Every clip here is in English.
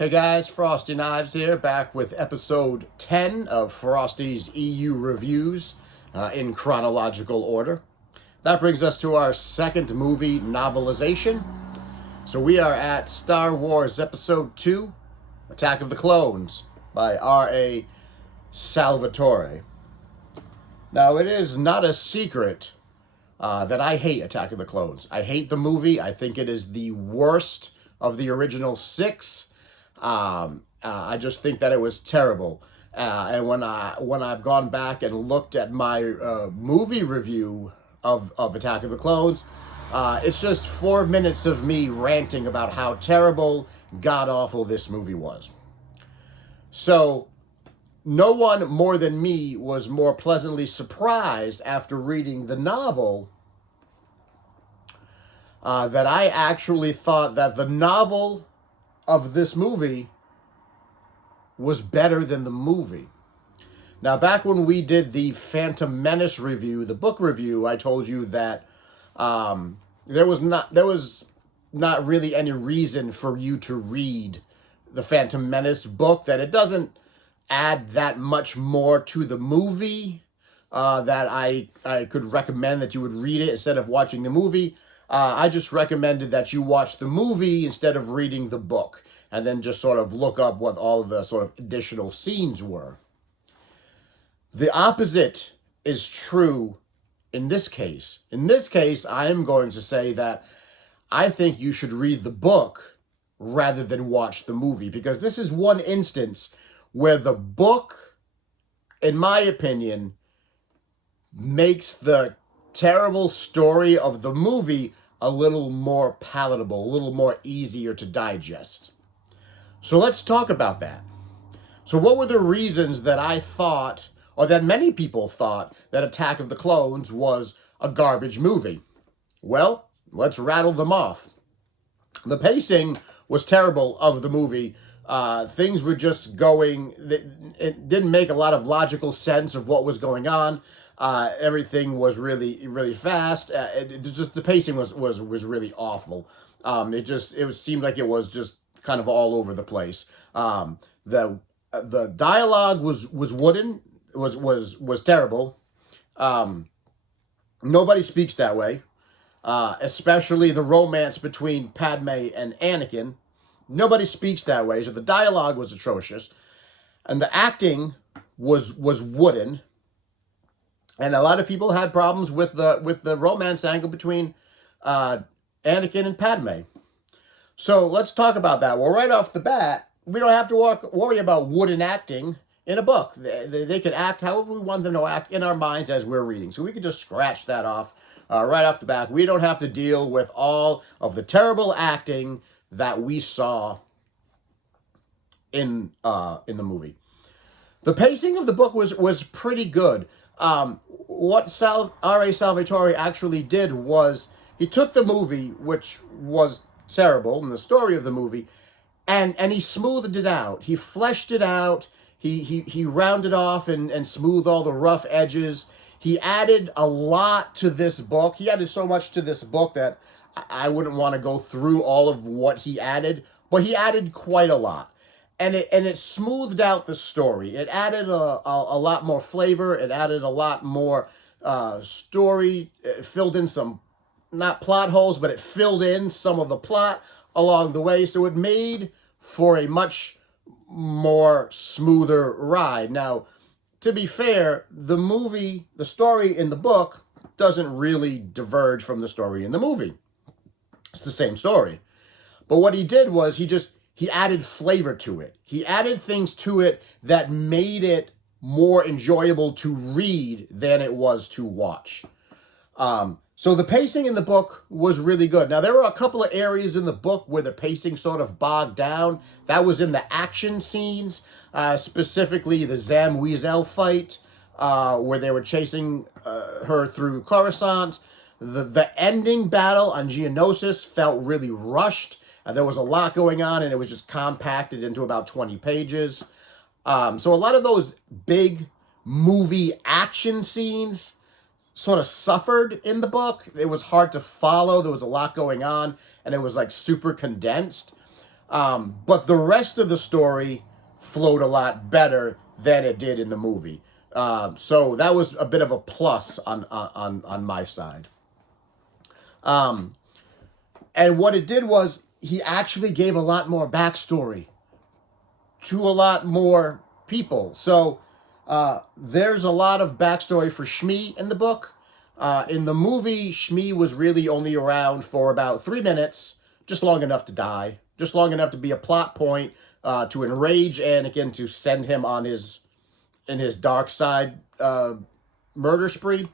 Hey guys, Frosty Knives here, back with episode 10 of Frosty's EU reviews in chronological order. That brings us to our second movie novelization. So we are at Star Wars Episode 2, Attack of the Clones by R.A. Salvatore. Now, it is not a secret that I hate Attack of the Clones. I hate the movie. I think it is the worst of the original six. I just think that it was terrible. And when I've gone back and looked at my movie review of Attack of the Clones, it's just 4 minutes of me ranting about how terrible, god-awful this movie was. So, no one more than me was more pleasantly surprised after reading the novel that I actually thought that the novel of this movie was better than the movie. Now, back when we did the Phantom Menace review, the book review, I told you that there was not really any reason for you to read the Phantom Menace book, that it doesn't add that much more to the movie, that I could recommend that you would read it instead of watching the movie. I just recommended that you watch the movie instead of reading the book, and then just sort of look up what all of the sort of additional scenes were. The opposite is true in this case. In this case, I am going to say that I think you should read the book rather than watch the movie, because this is one instance where the book, in my opinion, makes the terrible story of the movie a little more palatable, a little more easier to digest. So let's talk about that. So what were the reasons that I thought, or that many people thought, that Attack of the Clones was a garbage movie? Well, let's rattle them off. The pacing was terrible of the movie. Things were just going, it didn't make a lot of logical sense of what was going on. Everything was really, really fast. The pacing was really awful. It seemed like it was just kind of all over the place. The dialogue was wooden, was terrible. Nobody speaks that way, especially the romance between Padme and Anakin. Nobody speaks that way, so the dialogue was atrocious, and the acting was wooden. And a lot of people had problems with the romance angle between Anakin and Padme. So let's talk about that. Well, right off the bat, we don't have to worry about wooden acting in a book. They can act however we want them to act in our minds as we're reading. So we can just scratch that off right off the bat. We don't have to deal with all of the terrible acting that we saw in the movie. The pacing of the book was pretty good. What R.A. Salvatore actually did was he took the movie, which was terrible, and the story of the movie, and he smoothed it out. He fleshed it out. He rounded off and smoothed all the rough edges. He added a lot to this book. He added so much to this book that I wouldn't want to go through all of what he added, but he added quite a lot. And it smoothed out the story. It added a lot more flavor. It added a lot more story. It filled in some, not plot holes, but it filled in some of the plot along the way. So it made for a much more smoother ride. Now, to be fair, the story in the book doesn't really diverge from the story in the movie. It's the same story. But what he did was he added flavor to it. He added things to it that made it more enjoyable to read than it was to watch. So the pacing in the book was really good. Now, there were a couple of areas in the book where the pacing sort of bogged down. That was in the action scenes, specifically the Zam Weasel fight, where they were chasing her through Coruscant. The ending battle on Geonosis felt really rushed. There was a lot going on, and it was just compacted into about 20 pages. So a lot of those big movie action scenes sort of suffered in the book. It was hard to follow. There was a lot going on, and it was like super condensed. But the rest of the story flowed a lot better than it did in the movie. So that was a bit of a plus on my side. And what it did was he actually gave a lot more backstory to a lot more people. So there's a lot of backstory for Shmi in the book. In the movie, Shmi was really only around for about 3 minutes, just long enough to die, just long enough to be a plot point to enrage Anakin to send him on his dark side murder spree.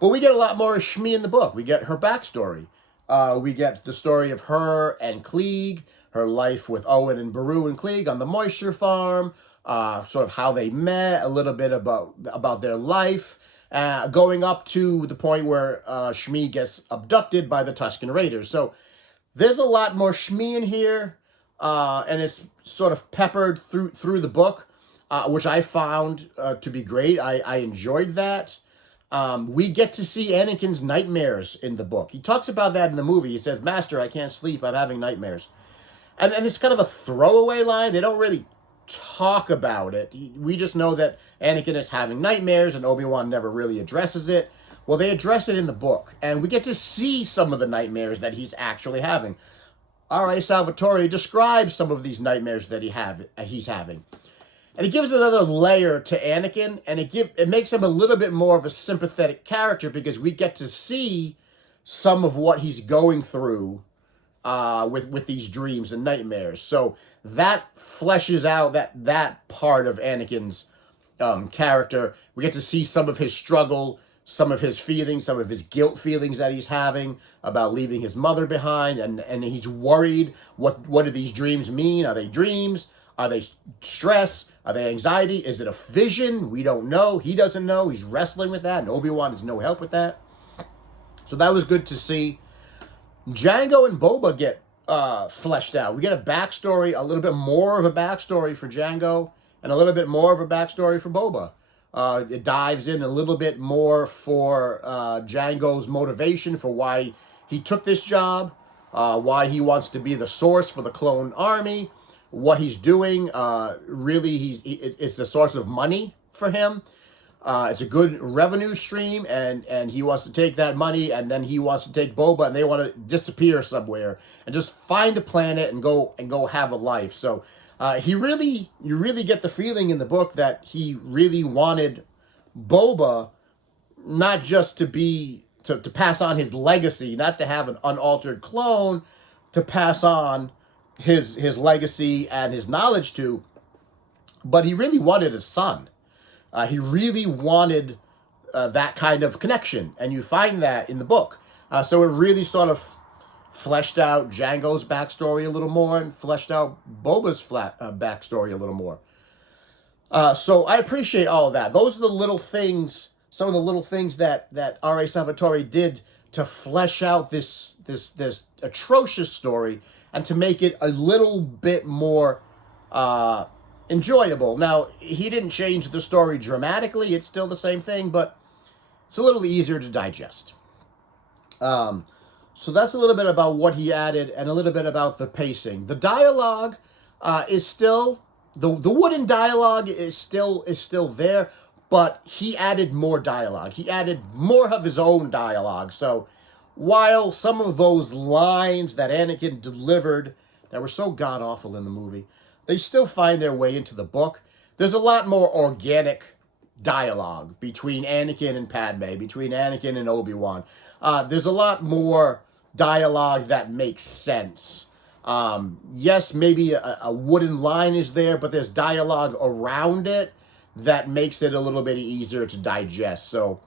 But we get a lot more of Shmi in the book. We get her backstory. We get the story of her and Klieg, her life with Owen and Beru and Klieg on the moisture farm, sort of how they met, a little bit about their life, going up to the point where Shmi gets abducted by the Tusken Raiders. So there's a lot more Shmi in here, and it's sort of peppered through the book, which I found to be great. I enjoyed that. We get to see Anakin's nightmares in the book. He talks about that in the movie. He says, "Master, I can't sleep. I'm having nightmares." And it's kind of a throwaway line. They don't really talk about it. We just know that Anakin is having nightmares, and Obi-Wan never really addresses it. Well, they address it in the book, and we get to see some of the nightmares that he's actually having. R.A. Salvatore describes some of these nightmares that he's having. And it gives another layer to Anakin, and it makes him a little bit more of a sympathetic character because we get to see some of what he's going through with these dreams and nightmares. So that fleshes out that part of Anakin's character. We get to see some of his struggle, some of his feelings, some of his guilt feelings that he's having about leaving his mother behind, and he's worried. What do these dreams mean? Are they dreams? Are they stress? Are they anxiety? Is it a vision? We don't know. He doesn't know. He's wrestling with that, and Obi-Wan has no help with that. So that was good to see. Jango and Boba get fleshed out. We get a backstory, a little bit more of a backstory for Jango, and a little bit more of a backstory for Boba. It dives in a little bit more for Jango's motivation for why he took this job, why he wants to be the source for the clone army, what he's doing. Really, it's a source of money for him. It's a good revenue stream, and he wants to take that money, and then he wants to take Boba, and they want to disappear somewhere and just find a planet and go have a life. So you really get the feeling in the book that he really wanted Boba not just to pass on his legacy, not to have an unaltered clone, to pass on his legacy and his knowledge to, but he really wanted a son. He really wanted that kind of connection, and you find that in the book. So it really sort of fleshed out Jango's backstory a little more and fleshed out Boba's backstory a little more. So I appreciate all of that. Those are the little things, some of the little things that R.A. Salvatore did to flesh out this atrocious story and to make it a little bit more enjoyable. Now, he didn't change the story dramatically. It's still the same thing, but it's a little easier to digest. So that's a little bit about what he added and a little bit about the pacing. The dialogue is still, the wooden dialogue is still there, but he added more dialogue. He added more of his own dialogue. So while some of those lines that Anakin delivered that were so god-awful in the movie, they still find their way into the book. There's a lot more organic dialogue between Anakin and Padme, between Anakin and Obi-Wan. There's a lot more dialogue that makes sense. Yes, maybe a wooden line is there, but there's dialogue around it that makes it a little bit easier to digest. So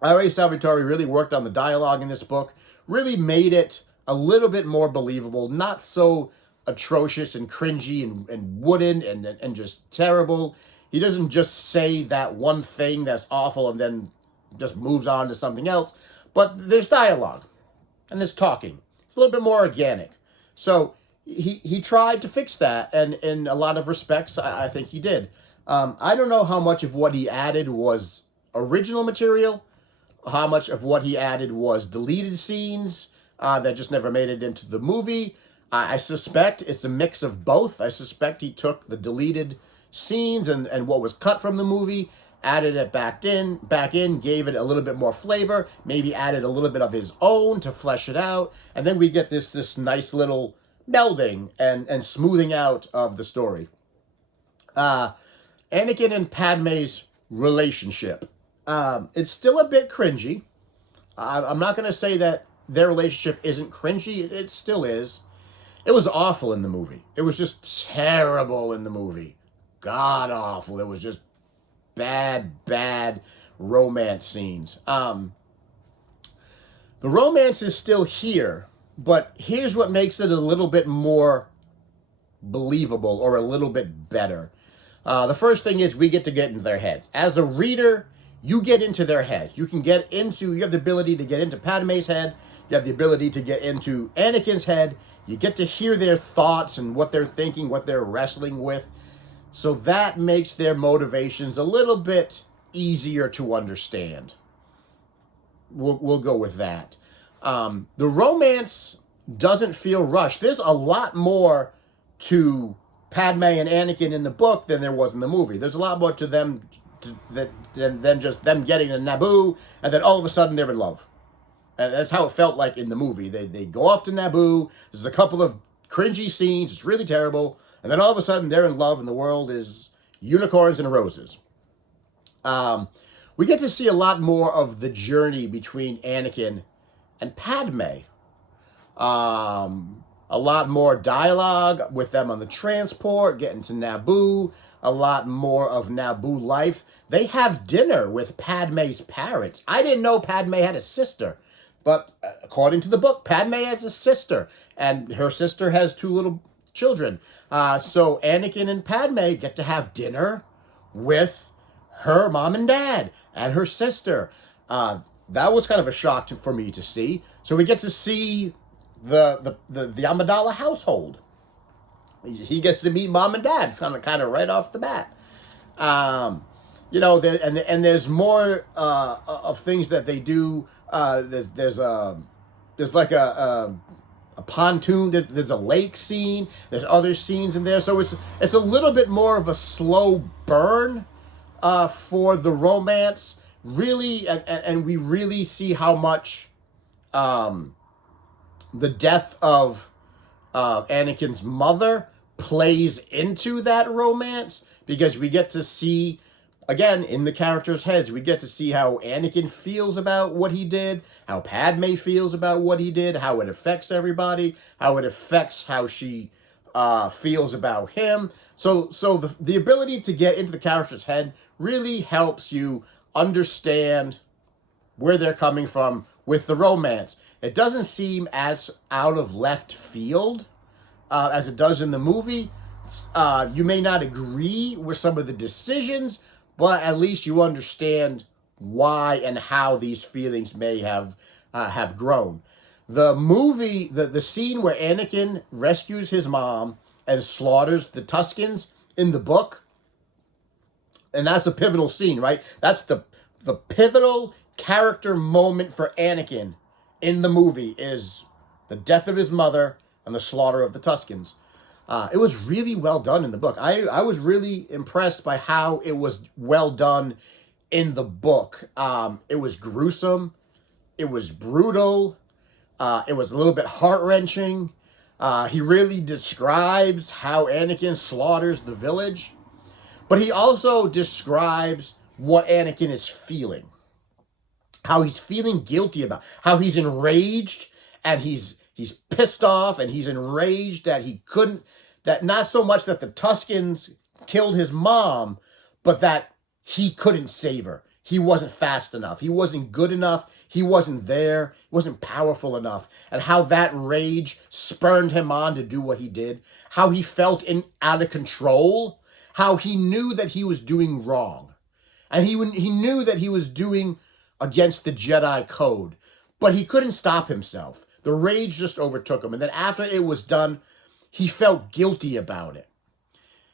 R.A. Salvatore really worked on the dialogue in this book, really made it a little bit more believable, not so atrocious and cringy and wooden and just terrible. He doesn't just say that one thing that's awful and then just moves on to something else, but there's dialogue and there's talking. It's a little bit more organic. So he tried to fix that, and in a lot of respects, I think he did. I don't know how much of what he added was original material, how much of what he added was deleted scenes that just never made it into the movie. I suspect it's a mix of both. I suspect he took the deleted scenes and what was cut from the movie, added it back in, gave it a little bit more flavor, maybe added a little bit of his own to flesh it out, and then we get this nice little melding and smoothing out of the story. Anakin and Padme's relationship. It's still a bit cringy. I'm not going to say that their relationship isn't cringy. It still is. It was awful in the movie. It was just terrible in the movie. God awful. It was just bad romance scenes. The romance is still here, but here's what makes it a little bit more believable or a little bit better. The first thing is we get into their heads. As a reader, you get into their heads. You have the ability to get into Padme's head. You have the ability to get into Anakin's head. You get to hear their thoughts and what they're thinking, what they're wrestling with. So that makes their motivations a little bit easier to understand. We'll go with that. The romance doesn't feel rushed. There's a lot more to Padme and Anakin in the book than there was in the movie. There's a lot more to them than just them getting to Naboo, and then all of a sudden they're in love. And that's how it felt like in the movie. They go off to Naboo. There's a couple of cringy scenes. It's really terrible. And then all of a sudden they're in love and the world is unicorns and roses. We get to see a lot more of the journey between Anakin and Padme. A lot more dialogue with them on the transport, getting to Naboo. A lot more of Naboo life. They have dinner with Padme's parents. I didn't know Padme had a sister. But according to the book, Padme has a sister. And her sister has 2 little children. So Anakin and Padme get to have dinner with her mom and dad and her sister. That was kind of a shock for me to see. So we get to see the Amidala household. He gets to meet mom and dad. It's kind of right off the bat. There's more of things that they do. There's like a pontoon. There's a lake scene. There's other scenes in there. So it's a little bit more of a slow burn for the romance. Really, and we really see how much the death of Anakin's mother plays into that romance, because we get to see, again, in the characters' heads, we get to see how Anakin feels about what he did, how Padme feels about what he did, how it affects everybody, how it affects how she feels about him. So the ability to get into the character's head really helps you understand where they're coming from with the romance. It doesn't seem as out of left field as it does in the movie. You may not agree with some of the decisions, but at least you understand why and how these feelings may have grown. The movie, the scene where Anakin rescues his mom and slaughters the Tuscans in the book, and that's a pivotal scene, right? That's the pivotal character moment for Anakin in the movie, is the death of his mother and the slaughter of the Tuscans. It was really well done in the book. I was really impressed by how it was well done in the book. It was gruesome. It was brutal. It was a little bit heart-wrenching. He really describes how Anakin slaughters the village. But he also describes what Anakin is feeling. How he's feeling guilty about. How he's enraged and he's pissed off and he's enraged that he couldn't, that not so much that the Tuscans killed his mom, but that he couldn't save her. He wasn't fast enough. He wasn't good enough. He wasn't there. He wasn't powerful enough. And how that rage spurned him on to do what he did. How he felt out of control. How he knew that he was doing wrong. And he knew that he was doing against the Jedi code. But he couldn't stop himself. The rage just overtook him. And then after it was done, he felt guilty about it.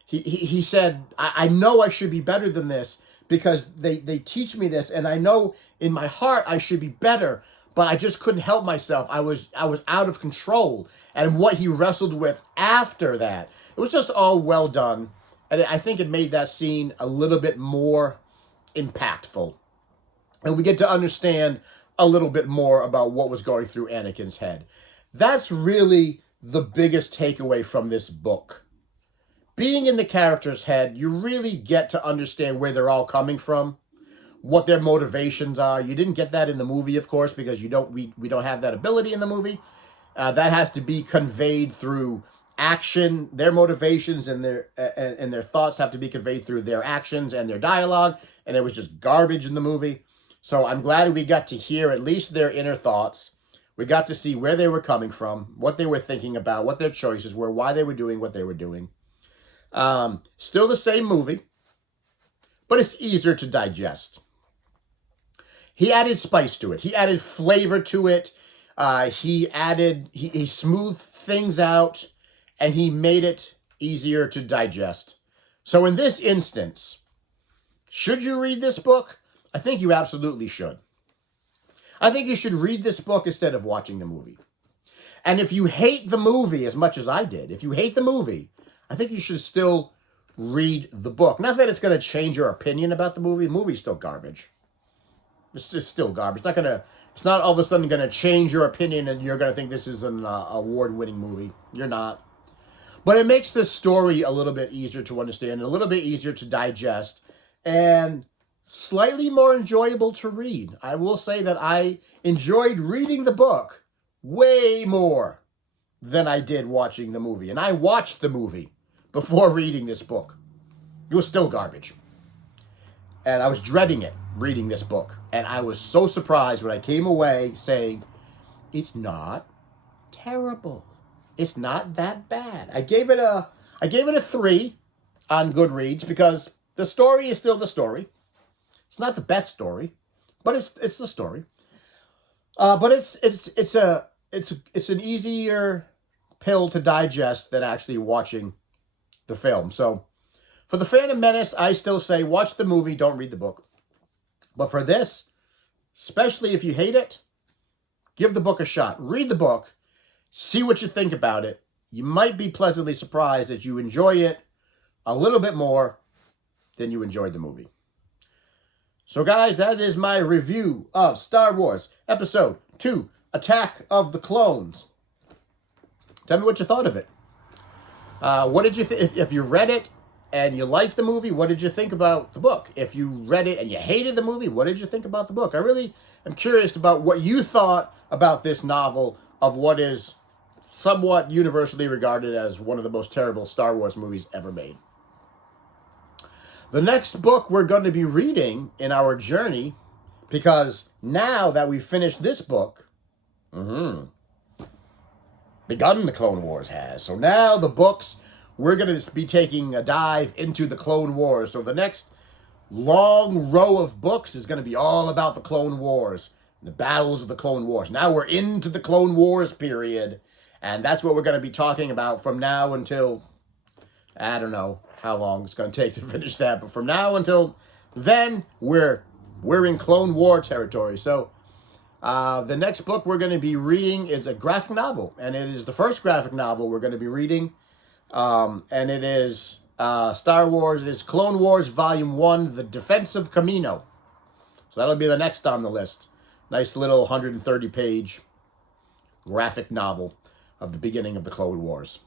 He said, I know I should be better than this because they teach me this. And I know in my heart I should be better. but I just couldn't help myself. I was out of control. And what he wrestled with after that, it was just all well done. And I think it made that scene a little bit more impactful. And we get to understand a little bit more about what was going through Anakin's head. That's really the biggest takeaway from this book. Being in the character's head, you really get to understand where they're all coming from, what their motivations are. You didn't get that in the movie, of course, because we don't have that ability in the movie. That has to be conveyed through action. Their motivations and their thoughts have to be conveyed through their actions and their dialogue, and it was just garbage in the movie. So I'm glad we got to hear at least their inner thoughts. We got to see where they were coming from, what they were thinking about, what their choices were, why they were doing what they were doing. Still the same movie, but it's easier to digest. He added spice to it. He added flavor to it. He smoothed things out, and he made it easier to digest. So in this instance, should you read this book? I think you absolutely should. I think you should read this book instead of watching the movie. And if you hate the movie as much as I did, if you hate the movie, I think you should still read the book. Not that it's going to change your opinion about the movie. The movie's still garbage. It's just still garbage. It's not all of a sudden going to change your opinion and you're going to think this is an award-winning movie. You're not. But it makes this story a little bit easier to understand, a little bit easier to digest, and slightly more enjoyable to read. I will say that I enjoyed reading the book way more than I did watching the movie. And I watched the movie before reading this book. It was still garbage. And I was dreading it, reading this book. And I was so surprised when I came away saying, it's not terrible. It's not that bad. I gave it a 3 on Goodreads because the story is still the story. It's not the best story, but it's the story. But it's an easier pill to digest than actually watching the film. So for The Phantom Menace, I still say watch the movie, don't read the book. But for this, especially if you hate it, give the book a shot. Read the book, see what you think about it. You might be pleasantly surprised that you enjoy it a little bit more than you enjoyed the movie. So guys, that is my review of Star Wars Episode 2, Attack of the Clones. Tell me what you thought of it. What did you think? If you read it and you liked the movie, what did you think about the book? If you read it and you hated the movie, what did you think about the book? I really am curious about what you thought about this novel of what is somewhat universally regarded as one of the most terrible Star Wars movies ever made. The next book we're going to be reading in our journey, because now that we've finished this book, begun the Clone Wars has. So now the books, we're going to be taking a dive into the Clone Wars. So the next long row of books is going to be all about the Clone Wars, the battles of the Clone Wars. Now we're into the Clone Wars period, and that's what we're going to be talking about from now until, I don't know how long it's going to take to finish that, but from now until then, we're in Clone War territory. So the next book we're going to be reading is a graphic novel, and it is the first graphic novel we're going to be reading, and it is Star Wars. It is Clone Wars Volume 1, The Defense of Kamino. So that'll be the next on the list. Nice little 130-page graphic novel of the beginning of the Clone Wars.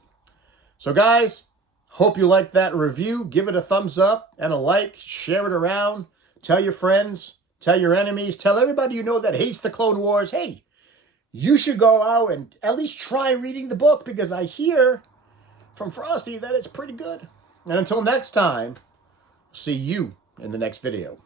So guys, hope you liked that review. Give it a thumbs up and a like. Share it around. Tell your friends. Tell your enemies. Tell everybody you know that hates the Clone Wars, hey, you should go out and at least try reading the book, because I hear from Frosty that it's pretty good. And until next time, see you in the next video.